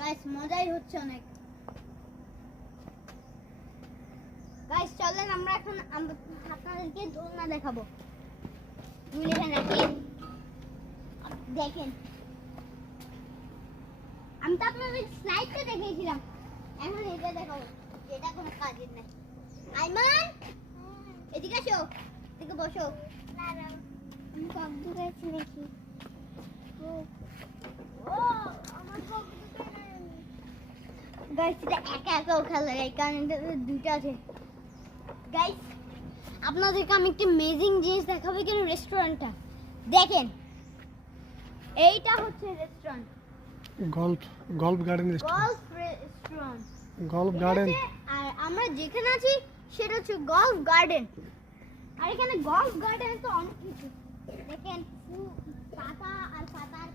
Guys মজাই হচ্ছে অনেক। গাইস চলেন আমরা এখন আপনাদেরকে দোলনা দেখাবো। দেখেন আমি তো আপনাদের স্লাইডটা দেখিয়েছিলাম, এখন এটা দেখাবো যেটা কোনো কাজের নাই। আইমান এদিকে আসো, এদিকে বসো। আমি কবজি গাইছি দেখি। গাইস এটা একা একাও খেলা, এই কারণে দুইটা আছে। গাইস আপনাদেরকে আমি একটা অ্যামেজিং জিনিস দেখাবো, এখানে রেস্টুরেন্টটা দেখেন। এইটা হচ্ছে restaurant, Golf Garden restaurant, Golf Garden. আর আমরা যেখানে আছি সেটা হচ্ছে গল্ফ গার্ডেন। আর এখানে গল্ফ গার্ডেন তো অনেক কিছু দেখেন, পাতা আর পাতার